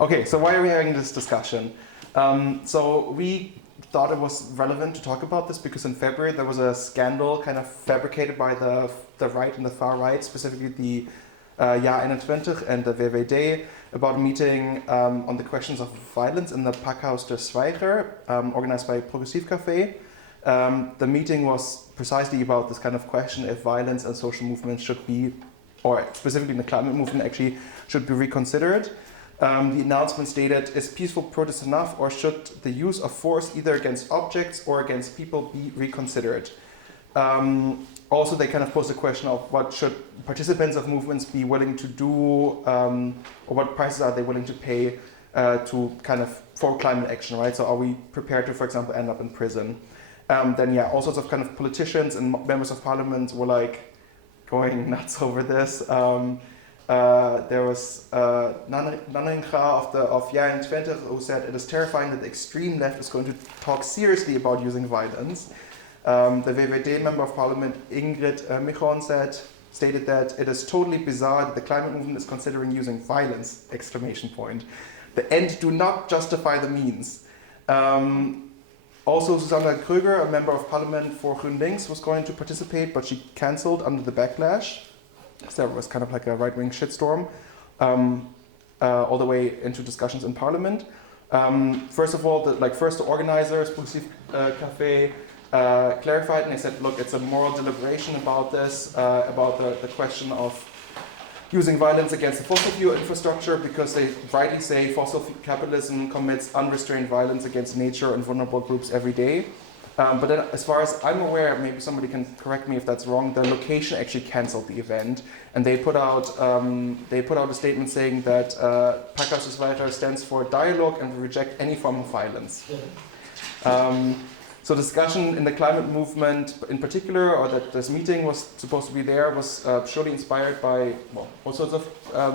Okay, so why are we having this discussion? So we thought it was relevant to talk about this because in February there was a scandal kind of fabricated by the right and the far right, specifically the Ja 21 and the VVD, about a meeting on the questions of violence in the Pakhuis de Zwijger, organized by Progressief Café. The meeting was precisely about this kind of question if violence and social movements should be, or specifically the climate movement actually, should be reconsidered. The announcement stated, is peaceful protest enough, or should the use of force either against objects or against people be reconsidered? Also, they kind of posed a question of what should participants of movements be willing to do, or what prices are they willing to pay for climate action, right? So are we prepared to, for example, end up in prison? Then all sorts of kind of politicians and members of parliament were like going nuts over this. There was Nanninga of Ja 21 who said it is terrifying that the extreme left is going to talk seriously about using violence. The VVD member of parliament Ingrid Michon stated that it is totally bizarre that the climate movement is considering using violence, ! The end do not justify the means. Also, Susanna Krüger, a member of parliament for GroenLinks, was going to participate, but she cancelled under the backlash. So there was kind of like a right-wing shitstorm all the way into discussions in parliament. First of all, the organizers, Progressief Café, clarified and they said, look, it's a moral deliberation about this, about the question of using violence against the fossil fuel infrastructure, because they rightly say fossil capitalism commits unrestrained violence against nature and vulnerable groups every day. But then, as far as I'm aware, maybe somebody can correct me if that's wrong, the location actually cancelled the event, and they put out a statement saying that Pakhuis de Zwijger stands for dialogue and reject any form of violence. So discussion in the climate movement in particular, or that this meeting was supposed to be there, was surely inspired by all sorts of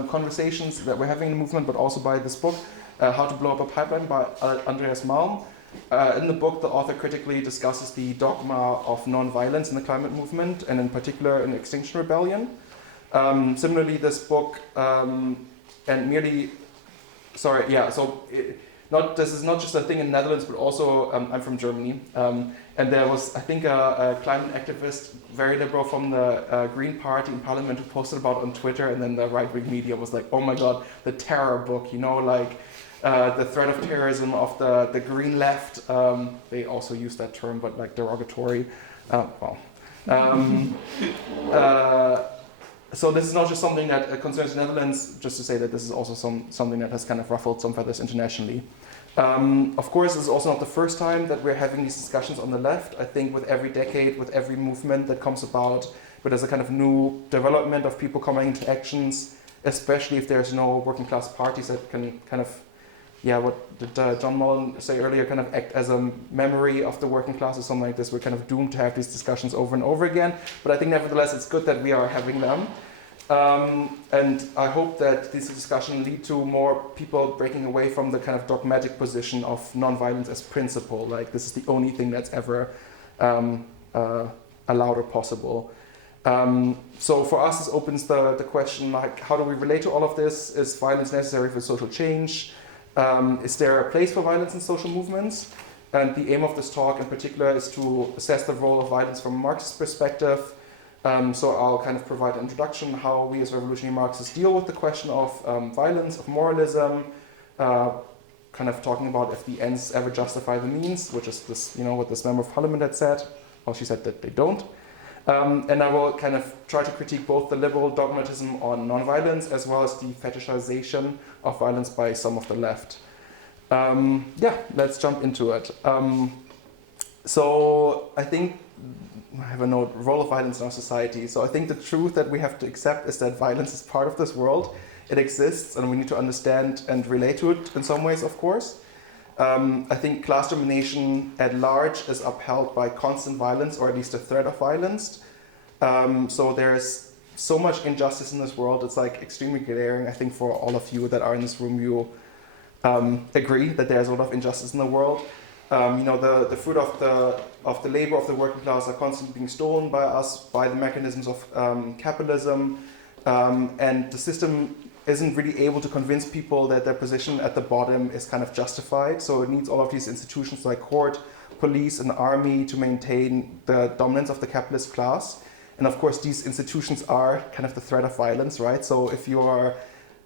conversations that we're having in the movement, but also by this book, How to Blow Up a Pipeline by Andreas Malm. In the book, the author critically discusses the dogma of non-violence in the climate movement, and in particular in Extinction Rebellion. Similarly, this book, this is not just a thing in the Netherlands, but also I'm from Germany, and there was, I think, a climate activist, very liberal from the Green Party in Parliament, who posted about it on Twitter, and then the right-wing media was like, "Oh my God, the terror book," the threat of terrorism of the Green Left. They also use that term, but like derogatory. So this is not just something that concerns the Netherlands, just to say that this is also something that has kind of ruffled some feathers internationally. Of course, this is also not the first time that we're having these discussions on the left. I think with every decade, with every movement that comes about, but there's a kind of new development of people coming into actions, especially if there's no working class parties that can kind of, what did John Mullen say earlier, kind of act as a memory of the working class or something like this. We're kind of doomed to have these discussions over and over again. But I think nevertheless it's good that we are having them. And I hope that this discussion lead to more people breaking away from the kind of dogmatic position of nonviolence as principle. Like this is the only thing that's ever allowed or possible. So for us, this opens the question, like, how do we relate to all of this? Is violence necessary for social change? Is there a place for violence in social movements? And the aim of this talk in particular is to assess the role of violence from a Marxist perspective. So I'll kind of provide an introduction how we as revolutionary Marxists deal with the question of violence, of moralism, kind of talking about if the ends ever justify the means, which is this, what this member of parliament had said. Well, she said that they don't. And I will kind of try to critique both the liberal dogmatism on nonviolence as well as the fetishization of violence by some of the left. Let's jump into it. So I think I have a note, role of violence in our society. So I think the truth that we have to accept is that violence is part of this world. It exists and we need to understand and relate to it in some ways, of course. I think class domination at large is upheld by constant violence, or at least a threat of violence. So there's so much injustice in this world, it's like extremely glaring. I think for all of you that are in this room, you agree that there's a lot of injustice in the world. The fruit of the labor of the working class are constantly being stolen by us, by the mechanisms of capitalism, and the system isn't really able to convince people that their position at the bottom is kind of justified. So it needs all of these institutions like court, police, and army to maintain the dominance of the capitalist class. And of course, these institutions are kind of the threat of violence, right? So if you are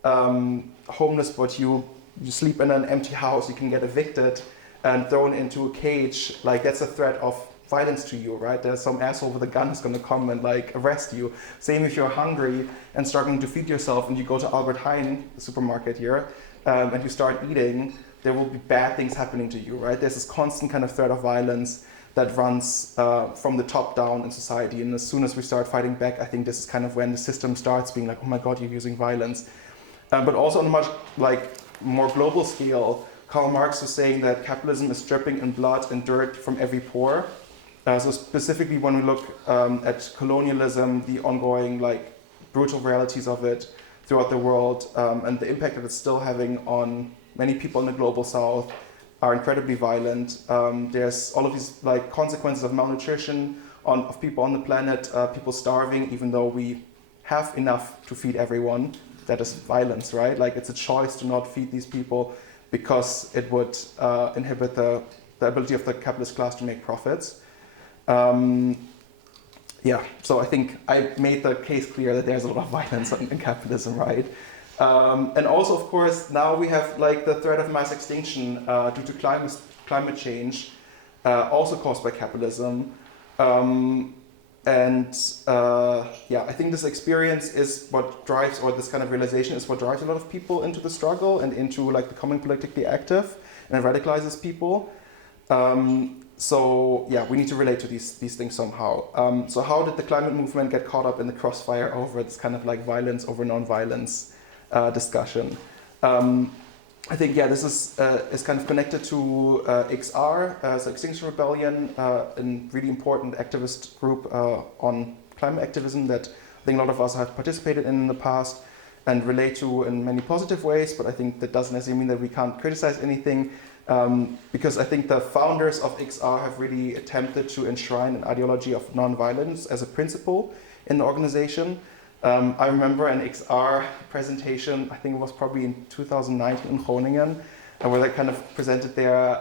homeless, but you sleep in an empty house, you can get evicted and thrown into a cage, like that's a threat of violence to you, right? There's some asshole with a gun who's going to come and like arrest you. Same if you're hungry and struggling to feed yourself and you go to Albert Heijn, the supermarket here, and you start eating, there will be bad things happening to you, right? There's this constant kind of threat of violence that runs from the top down in society. And as soon as we start fighting back, I think this is kind of when the system starts being like, oh my God, you're using violence. But also on a much like more global scale, Karl Marx was saying that capitalism is dripping in blood and dirt from every pore. So specifically when we look at colonialism, the ongoing like brutal realities of it throughout the world, and the impact that it's still having on many people in the global south are incredibly violent. There's all of these like consequences of malnutrition of people on the planet, people starving, even though we have enough to feed everyone. That is violence, right? Like it's a choice to not feed these people because it would inhibit the ability of the capitalist class to make profits. Yeah, so I think I made the case clear that there's a lot of violence in capitalism, right? And also, of course, now we have like the threat of mass extinction due to climate change, also caused by capitalism. Yeah, I think this experience is what drives, or this kind of realization is what drives a lot of people into the struggle and into like becoming politically active, and it radicalizes people. So yeah, we need to relate to these things somehow. So how did the climate movement get caught up in the crossfire over this kind of like violence over non-violence discussion? I think, yeah, this is kind of connected to XR, so Extinction Rebellion, a really important activist group on climate activism that I think a lot of us have participated in the past and relate to in many positive ways, but I think that doesn't necessarily mean that we can't criticize anything, because I think the founders of XR have really attempted to enshrine an ideology of non-violence as a principle in the organization. I remember an XR presentation, I think it was probably in 2019 in Groningen, where they kind of presented their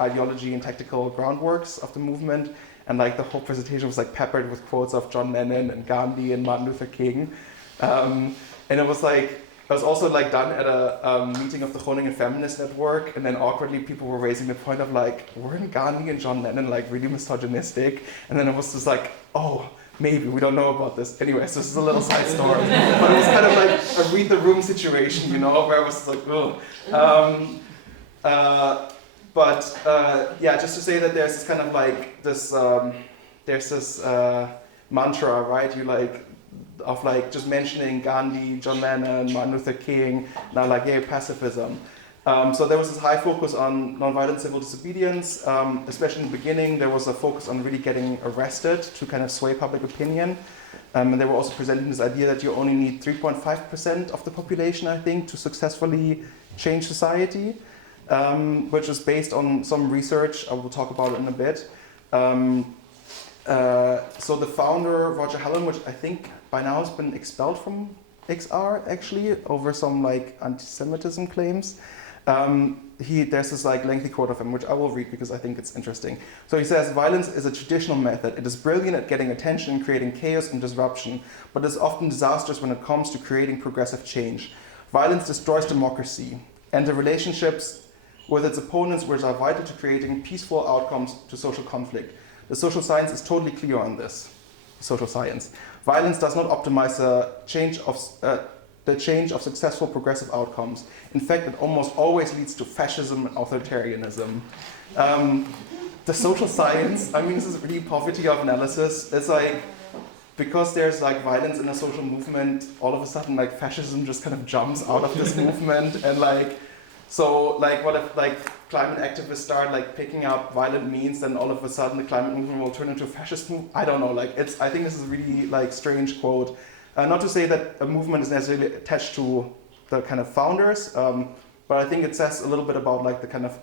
ideology and tactical groundworks of the movement. And like the whole presentation was like peppered with quotes of John Lennon and Gandhi and Martin Luther King. And it was also like done at a meeting of the Groningen Feminist Network, and then awkwardly people were raising the point of like, weren't Gandhi and John Lennon like really misogynistic? And then it was just like, oh, maybe, we don't know about this. Anyways, this is a little side story. But it was kind of like a read the room situation, you know, where I was like, oh. Yeah, just to say that there's this kind of like this, there's this mantra, right? You like, of like just mentioning Gandhi, John Lennon, Martin Luther King, now like, yeah, pacifism. So there was this high focus on nonviolent civil disobedience, especially in the beginning. There was a focus on really getting arrested to kind of sway public opinion. And they were also presenting this idea that you only need 3.5% of the population, I think, to successfully change society, which is based on some research. I will talk about it in a bit. So the founder, Roger Helen, which I think by now has been expelled from XR actually over some like anti-Semitism claims. There's this like lengthy quote of him, which I will read because I think it's interesting. So he says, violence is a traditional method. It is brilliant at getting attention and creating chaos and disruption, but is often disastrous when it comes to creating progressive change. Violence destroys democracy and the relationships with its opponents, which are vital to creating peaceful outcomes to social conflict. The social science is totally clear on this. Social science. Violence does not optimize the change of successful progressive outcomes. In fact, it almost always leads to fascism and authoritarianism. The social science, I mean, this is really poverty of analysis. It's like, because there's like violence in a social movement, all of a sudden like fascism just kind of jumps out of this movement, and like, so like what if like climate activists start like picking up violent means, then all of a sudden the climate movement will turn into a fascist movement? I don't know, like I think this is a really like strange quote. Not to say that a movement is necessarily attached to the kind of founders, but I think it says a little bit about like the kind of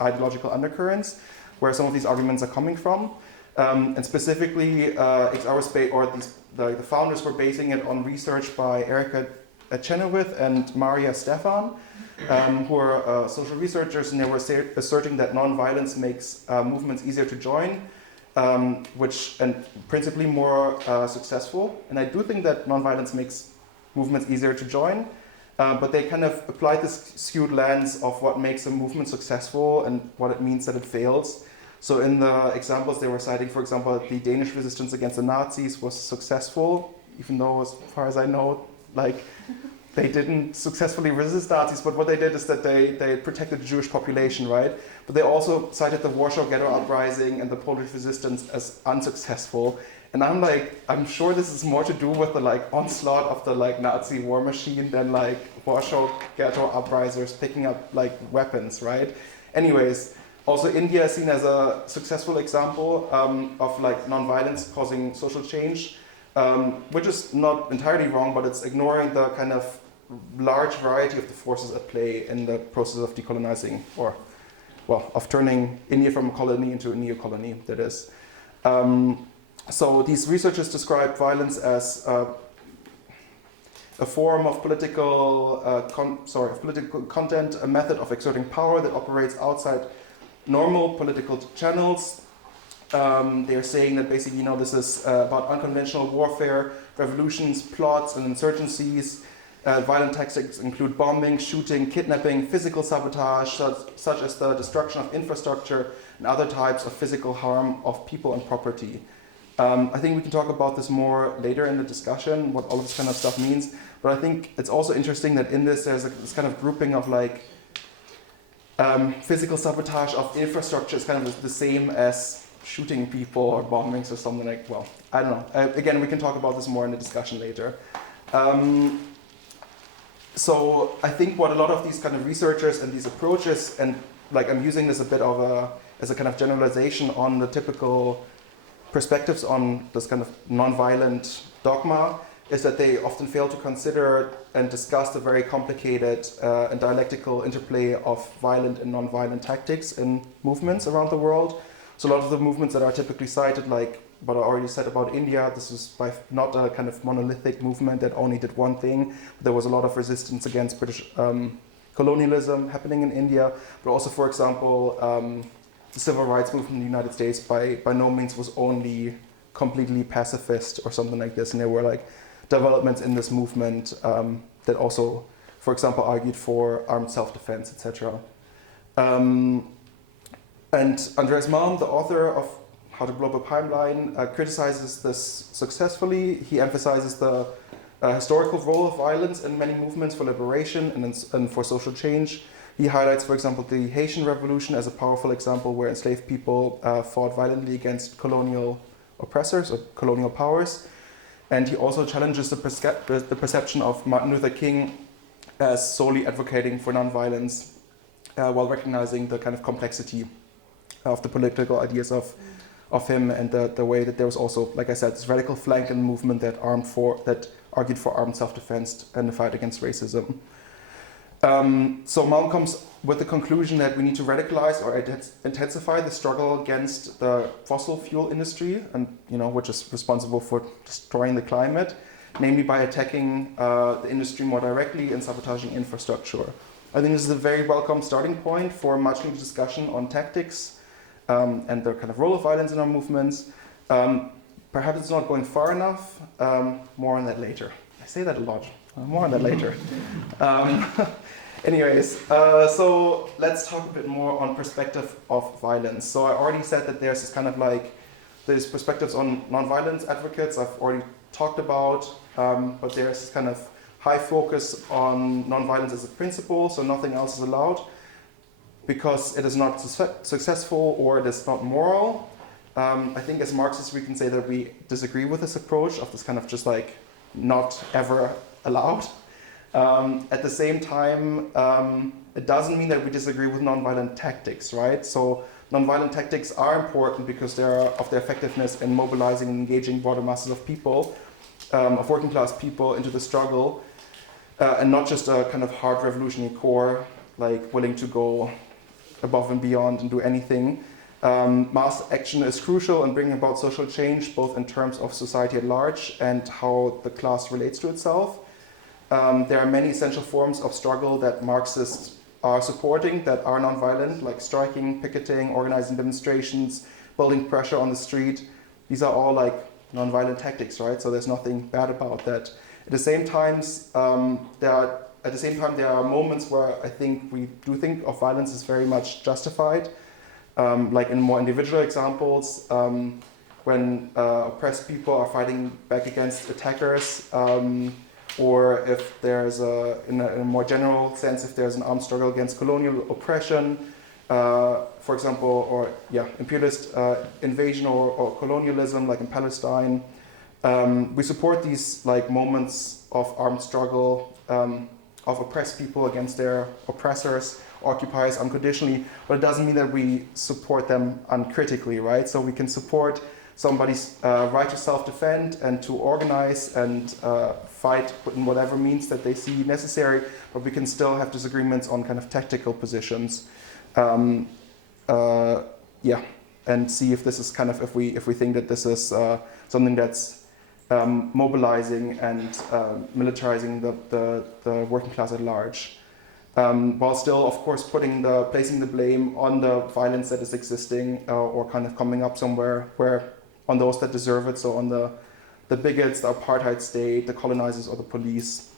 ideological undercurrents where some of these arguments are coming from. And specifically, the founders were basing it on research by Erica Chenoweth and Maria Stefan, who are social researchers, and they were asserting that non-violence makes movements easier to join, and principally more successful. And I do think that non-violence makes movements easier to join, but they kind of applied this skewed lens of what makes a movement successful and what it means that it fails. So in the examples they were citing, for example, the Danish resistance against the Nazis was successful, even though, as far as I know, like, they didn't successfully resist Nazis, but what they did is that they protected the Jewish population, right? But they also cited the Warsaw Ghetto Uprising and the Polish resistance as unsuccessful. And I'm like, I'm sure this is more to do with the like onslaught of the like Nazi war machine than like Warsaw Ghetto uprisers picking up like weapons, right? Anyways, also India is seen as a successful example of like non-violence causing social change, which is not entirely wrong, but it's ignoring the kind of large variety of the forces at play in the process of decolonizing, or, well, of turning India from a colony into a neo-colony, that is. So these researchers describe violence as a form of political content, a method of exerting power that operates outside normal political channels. They're saying that basically, you know, this is about unconventional warfare, revolutions, plots, and insurgencies. Violent tactics include bombing, shooting, kidnapping, physical sabotage, such as the destruction of infrastructure and other types of physical harm of people and property. I think we can talk about this more later in the discussion, what all of this kind of stuff means. But I think it's also interesting that in this there's this kind of grouping of like physical sabotage of infrastructure is kind of the same as shooting people or bombings or something like, well, I don't know. Again, we can talk about this more in the discussion later. So I think what a lot of these kind of researchers and these approaches, and like I'm using this a bit of as a kind of generalization on the typical perspectives on this kind of non-violent dogma, is that they often fail to consider and discuss the very complicated and dialectical interplay of violent and non-violent tactics in movements around the world. So a lot of the movements that are typically cited, like what I already said about India, this is not a kind of monolithic movement that only did one thing. There was a lot of resistance against British colonialism happening in India, but also, for example, the civil rights movement in the United States by no means was only completely pacifist or something like this, and there were like developments in this movement that also, for example, argued for armed self-defense, etc. And Andreas Malm, the author of How to Blow Up a Pipeline, criticizes this successfully. He emphasizes the historical role of violence in many movements for liberation and for social change. He highlights, for example, the Haitian Revolution as a powerful example where enslaved people fought violently against colonial oppressors or colonial powers. And he also challenges the perception of Martin Luther King as solely advocating for nonviolence while recognizing the kind of complexity of the political ideas of him, and the way that there was also, like I said, this radical flank in the movement that argued for armed self-defense and the fight against racism. So Malm comes with the conclusion that we need to radicalize or intensify the struggle against the fossil fuel industry, and which is responsible for destroying the climate, namely by attacking the industry more directly and sabotaging infrastructure. I think this is a very welcome starting point for much needed discussion on tactics and the kind of role of violence in our movements. Perhaps it's not going far enough. More on that later. I say that a lot. More on that later. Anyways, so let's talk a bit more on perspective of violence. So I already said that there's this kind of like, there's perspectives on nonviolence advocates I've already talked about, but there's this kind of high focus on nonviolence as a principle, so nothing else is allowed, because it is not successful or it is not moral. I think as Marxists we can say that we disagree with this approach of this kind of just like not ever allowed. At the same time, it doesn't mean that we disagree with nonviolent tactics, right? So nonviolent tactics are important because they are of their effectiveness in mobilizing and engaging broader masses of people, of working class people into the struggle, and not just a kind of hard revolutionary core, like willing to go above and beyond and do anything. Mass action is crucial in bringing about social change, both in terms of society at large and how the class relates to itself. There are many essential forms of struggle that Marxists are supporting that are nonviolent, like striking, picketing, organizing demonstrations, building pressure on the street. These are all like nonviolent tactics, right? So there's nothing bad about that. At the same time, there are moments where I think we do think of violence as very much justified, like in more individual examples, when oppressed people are fighting back against attackers, or if there's in a more general sense, if there's an armed struggle against colonial oppression, for example, or imperialist invasion or colonialism, like in Palestine. We support these like moments of armed struggle, of oppressed people against their oppressors, occupiers unconditionally, but it doesn't mean that we support them uncritically, right? So we can support somebody's right to self-defend and to organize and fight in whatever means that they see necessary, but we can still have disagreements on kind of tactical positions. And see if this is kind of, if we think that this is something that's mobilizing and militarizing the working class at large, while still, of course, placing the blame on the violence that is existing, or kind of coming up somewhere where on those that deserve it, so on the bigots, the apartheid state, the colonizers, or the police.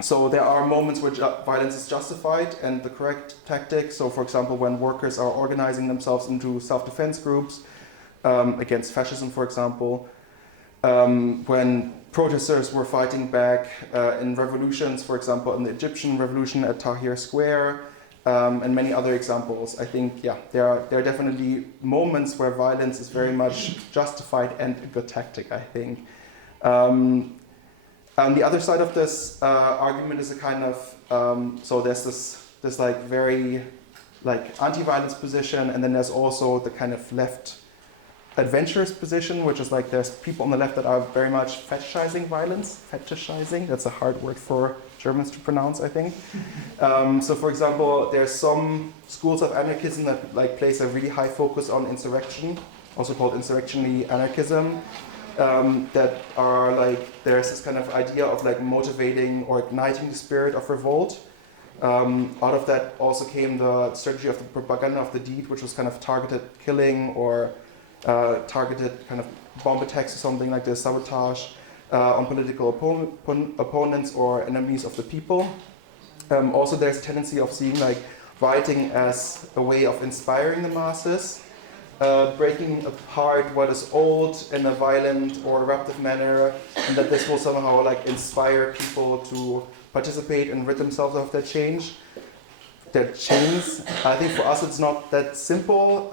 So there are moments where violence is justified and the correct tactic. So, for example, when workers are organizing themselves into self-defense groups against fascism, for example, when protesters were fighting back in revolutions, for example, in the Egyptian revolution at Tahrir Square, and many other examples. I think, there are definitely moments where violence is very much justified and a good tactic, I think. The other side of this argument is a kind of, so there's this like very like anti-violence position, and then there's also the kind of left adventurous position, which is like there's people on the left that are very much fetishizing violence. Fetishizing, that's a hard word for Germans to pronounce, I think. So for example, there's some schools of anarchism that like place a really high focus on insurrection, also called insurrectionary anarchism. That are like, there's this kind of idea of like motivating or igniting the spirit of revolt. Out of that also came the strategy of the propaganda of the deed, which was kind of targeted killing or targeted kind of bomb attacks or something like this, sabotage on political opponents or enemies of the people. Also there's a tendency of seeing like writing as a way of inspiring the masses. Breaking apart what is old in a violent or eruptive manner, and that this will somehow like inspire people to participate and rid themselves of their chains. I think for us it's not that simple.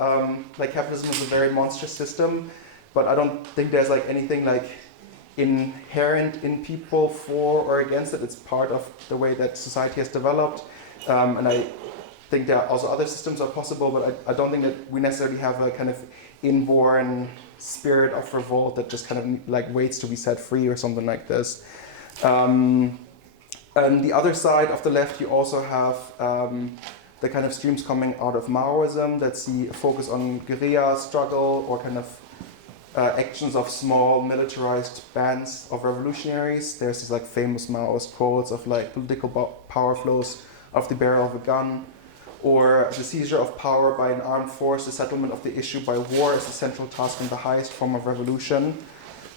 Like capitalism is a very monstrous system, but I don't think there's like anything like inherent in people for or against it. It's part of the way that society has developed, and I think there are also other systems are possible, but I don't think that we necessarily have a kind of inborn spirit of revolt that just kind of like waits to be set free or something like this. And the other side of the left, you also have the kind of streams coming out of Maoism that see a focus on guerrilla struggle or kind of actions of small militarized bands of revolutionaries. There's these like famous Maoist quotes of like political power flows of the barrel of a gun, or the seizure of power by an armed force, the settlement of the issue by war is a central task and the highest form of revolution.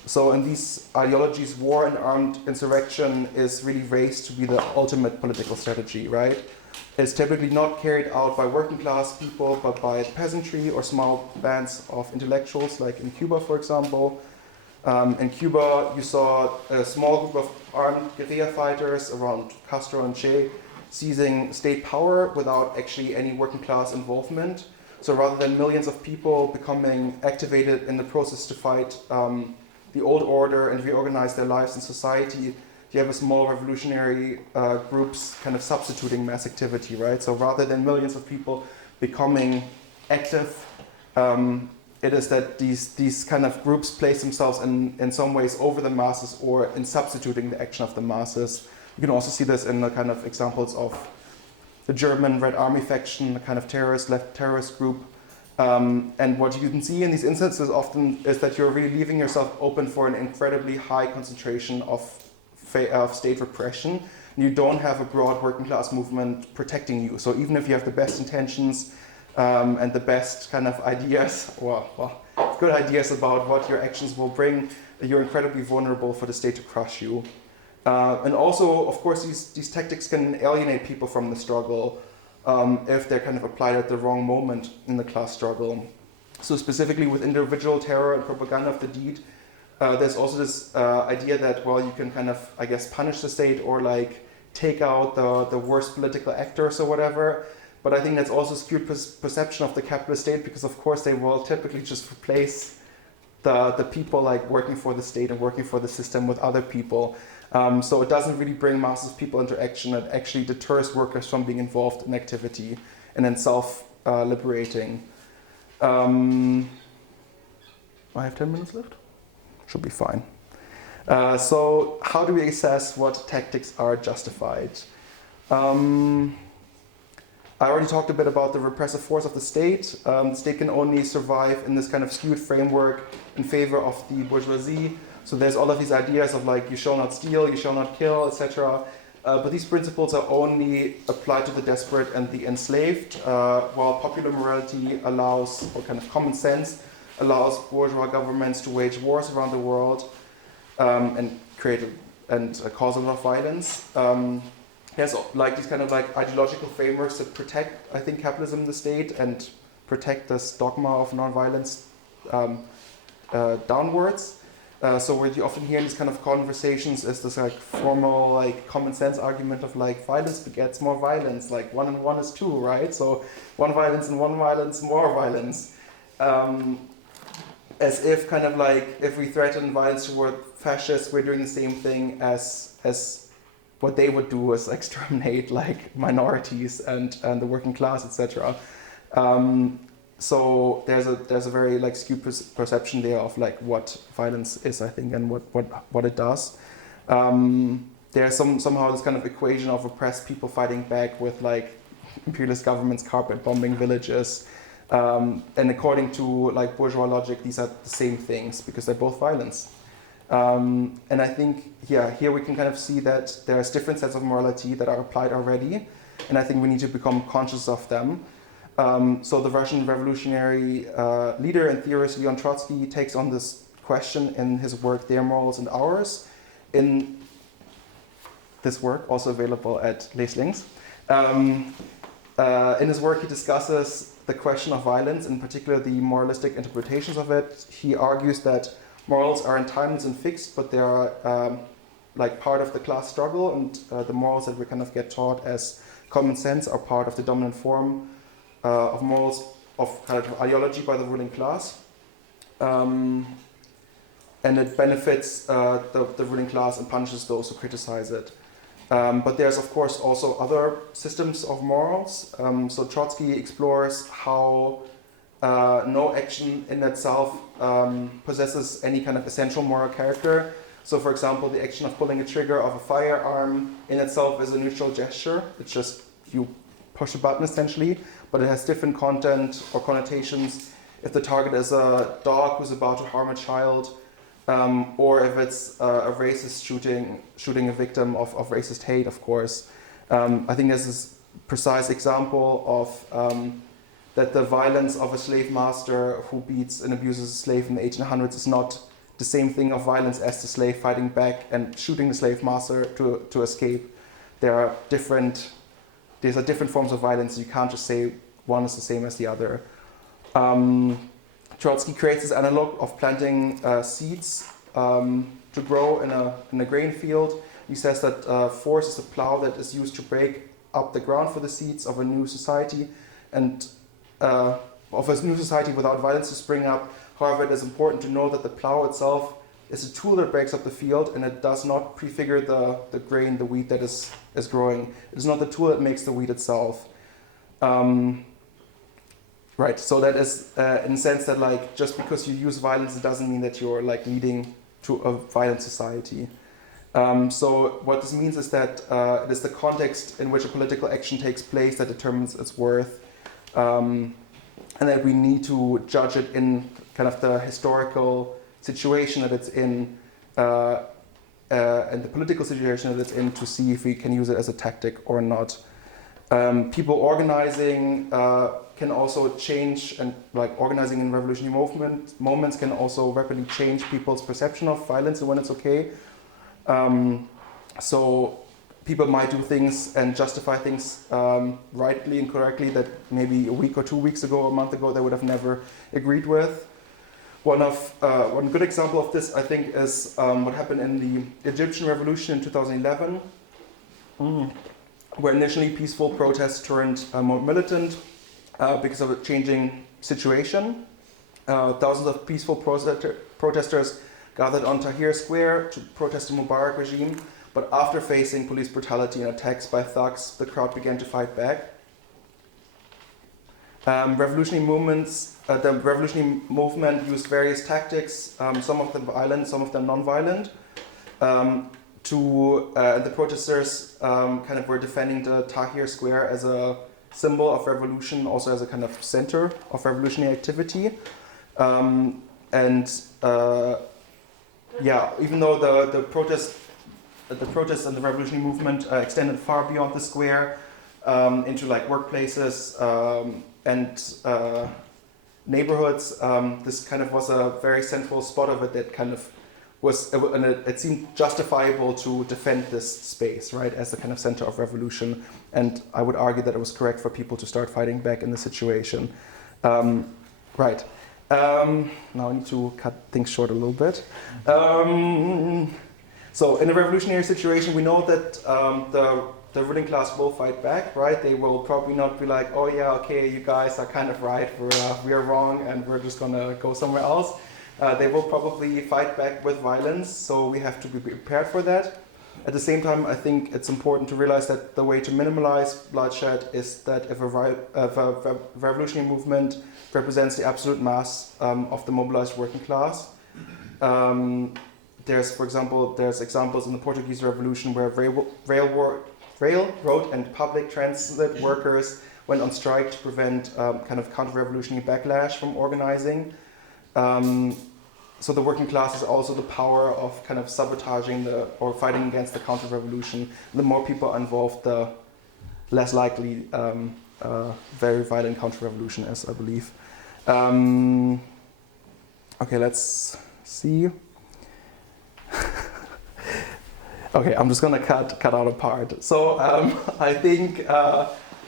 So in these ideologies, war and armed insurrection is really raised to be the ultimate political strategy, right? It's typically not carried out by working class people, but by peasantry or small bands of intellectuals, like in Cuba, for example. In Cuba, you saw a small group of armed guerrilla fighters around Castro and Che seizing state power without actually any working class involvement. So rather than millions of people becoming activated in the process to fight the old order and reorganize their lives in society, you have a small revolutionary groups kind of substituting mass activity, right? So rather than millions of people becoming active, it is that these kind of groups place themselves in some ways over the masses or in substituting the action of the masses. You can also see this in the kind of examples of the German Red Army faction, the kind of left terrorist group. And what you can see in these instances often is that you're really leaving yourself open for an incredibly high concentration of of state repression, you don't have a broad working class movement protecting you. So even if you have the best intentions and the best kind of ideas, good ideas about what your actions will bring, you're incredibly vulnerable for the state to crush you. And also, of course, these tactics can alienate people from the struggle if they're kind of applied at the wrong moment in the class struggle. So specifically with individual terror and propaganda of the deed, there's also this idea that, well, you can kind of, I guess, punish the state or like take out the worst political actors or whatever. But I think that's also skewed perception of the capitalist state, because of course they will typically just replace the people like working for the state and working for the system with other people. So it doesn't really bring masses of people into action. It actually deters workers from being involved in activity and then self-liberating. I have 10 minutes left? Should be fine. So how do we assess what tactics are justified? I already talked a bit about the repressive force of the state. The state can only survive in this kind of skewed framework in favor of the bourgeoisie. So there's all of these ideas of like, you shall not steal, you shall not kill, etc. But these principles are only applied to the desperate and the enslaved, while popular morality allows, or kind of common sense, allows bourgeois governments to wage wars around the world and cause a lot of violence. There's like these kind of like ideological frameworks that protect, I think, capitalism in the state and protect this dogma of nonviolence downwards. So what you often hear in these kind of conversations is this like formal like common sense argument of like violence begets more violence, like 1 and 1 is 2, right? So one violence and one violence, more violence. As if kind of like if we threaten violence toward fascists, we're doing the same thing as what they would do, is exterminate like minorities and the working class, etc. So there's a very like skewed perception there of like what violence is, I think, and what it does. There's somehow this kind of equation of oppressed people fighting back with like imperialist governments carpet bombing villages, and according to like bourgeois logic, these are the same things because they're both violence. And I think here we can kind of see that there's different sets of morality that are applied already, and I think we need to become conscious of them. So the Russian revolutionary leader and theorist Leon Trotsky takes on this question in his work Their Morals and Ours. In this work, also available at Les Links. In his work he discusses the question of violence, in particular the moralistic interpretations of it. He argues that morals are timeless and fixed, but they are like part of the class struggle, and the morals that we kind of get taught as common sense are part of the dominant form of morals of kind of ideology by the ruling class, and it benefits the ruling class and punishes those who criticize it. But there's of course also other systems of morals. So Trotsky explores how no action in itself possesses any kind of essential moral character. So for example, the action of pulling a trigger of a firearm in itself is a neutral gesture. It's just you push a button essentially, but it has different content or connotations if the target is a dog who's about to harm a child, or if it's a racist shooting a victim of racist hate, of course. I think this is a precise example of that the violence of a slave master who beats and abuses a slave in the 1800s is not the same thing of violence as the slave fighting back and shooting the slave master to escape. These are different forms of violence. You can't just say one is the same as the other. Trotsky creates this analog of planting seeds to grow in a grain field. He says that force is a plow that is used to break up the ground for the seeds of a new society, and of a new society without violence to spring up. However, it is important to know that the plow itself is a tool that breaks up the field, and it does not prefigure the grain, the wheat that is growing. It is not the tool that makes the wheat itself. Right, so that is in the sense that like just because you use violence, it doesn't mean that you're like leading to a violent society. So what this means is that it is the context in which a political action takes place that determines its worth, and that we need to judge it in kind of the historical situation that it's in and the political situation that it's in to see if we can use it as a tactic or not. People organizing can also change, and like organizing in revolutionary moments can also rapidly change people's perception of violence and when it's okay. So people might do things and justify things rightly and correctly that maybe a week or 2 weeks ago or a month ago they would have never agreed with. One good example of this, I think, is what happened in the Egyptian revolution in 2011, where initially peaceful protests turned more militant because of a changing situation. Thousands of peaceful protesters gathered on Tahrir Square to protest the Mubarak regime, but after facing police brutality and attacks by thugs, the crowd began to fight back. The revolutionary movement used various tactics, some of them violent, some of them non-violent. The protesters kind of were defending the Tahrir Square as a symbol of revolution, also as a kind of center of revolutionary activity. Even though the protests and the revolutionary movement extended far beyond the square into like workplaces and neighborhoods, this kind of was a very central spot of it that kind of was, and it seemed justifiable to defend this space, right, as the kind of center of revolution. And I would argue that it was correct for people to start fighting back in the situation. Right. Now I need to cut things short a little bit. So in a revolutionary situation, we know that the ruling class will fight back, right? They will probably not be like, oh yeah, okay, you guys are kind of right, we're wrong, and we're just gonna go somewhere else. They will probably fight back with violence, so we have to be prepared for that. At the same time, I think it's important to realize that the way to minimize bloodshed is that if a revolutionary movement represents the absolute mass of the mobilized working class. For example, there's examples in the Portuguese Revolution where railroad and public transit workers went on strike to prevent kind of counter-revolutionary backlash from organizing. So the working class is also the power of kind of sabotaging or fighting against the counter-revolution. The more people are involved, the less likely very violent counter-revolution is, I believe. Okay, let's see. Okay, I'm just gonna cut out a part. So I think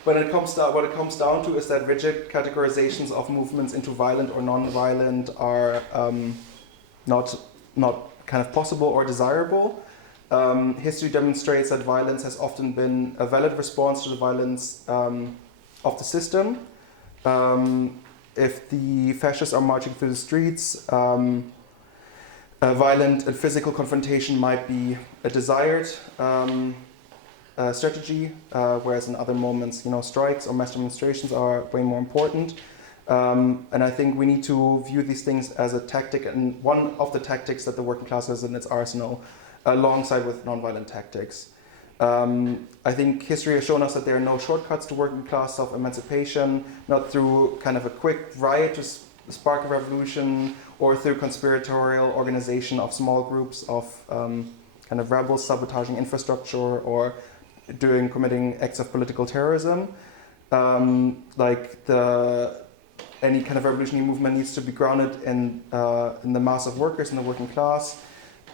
what it comes down to is that rigid categorizations of movements into violent or non-violent are not kind of possible or desirable. History demonstrates that violence has often been a valid response to the violence of the system. If the fascists are marching through the streets, violent and physical confrontation might be a desired strategy, whereas in other moments, strikes or mass demonstrations are way more important. And I think we need to view these things as a tactic, and one of the tactics that the working class has in its arsenal, alongside with nonviolent tactics. I think history has shown us that there are no shortcuts to working class self-emancipation, not through kind of a quick riot to spark a revolution, or through conspiratorial organization of small groups of kind of rebels sabotaging infrastructure or committing acts of political terrorism. Any kind of revolutionary movement needs to be grounded in the mass of workers in the working class,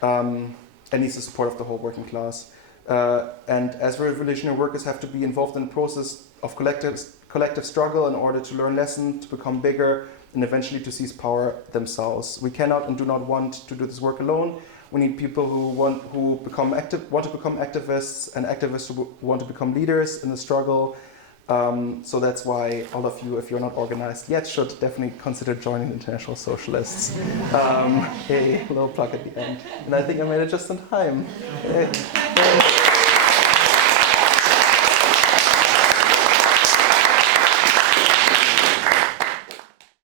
and needs the support of the whole working class. And as revolutionary workers have to be involved in the process of collective struggle in order to learn lessons, to become bigger, and eventually to seize power themselves. We cannot and do not want to do this work alone. We need people who want to become activists, and activists who want to become leaders in the struggle. So that's why all of you, if you're not organized yet, should definitely consider joining the International Socialists. A little plug at the end. And I think I made it just in time. Hey.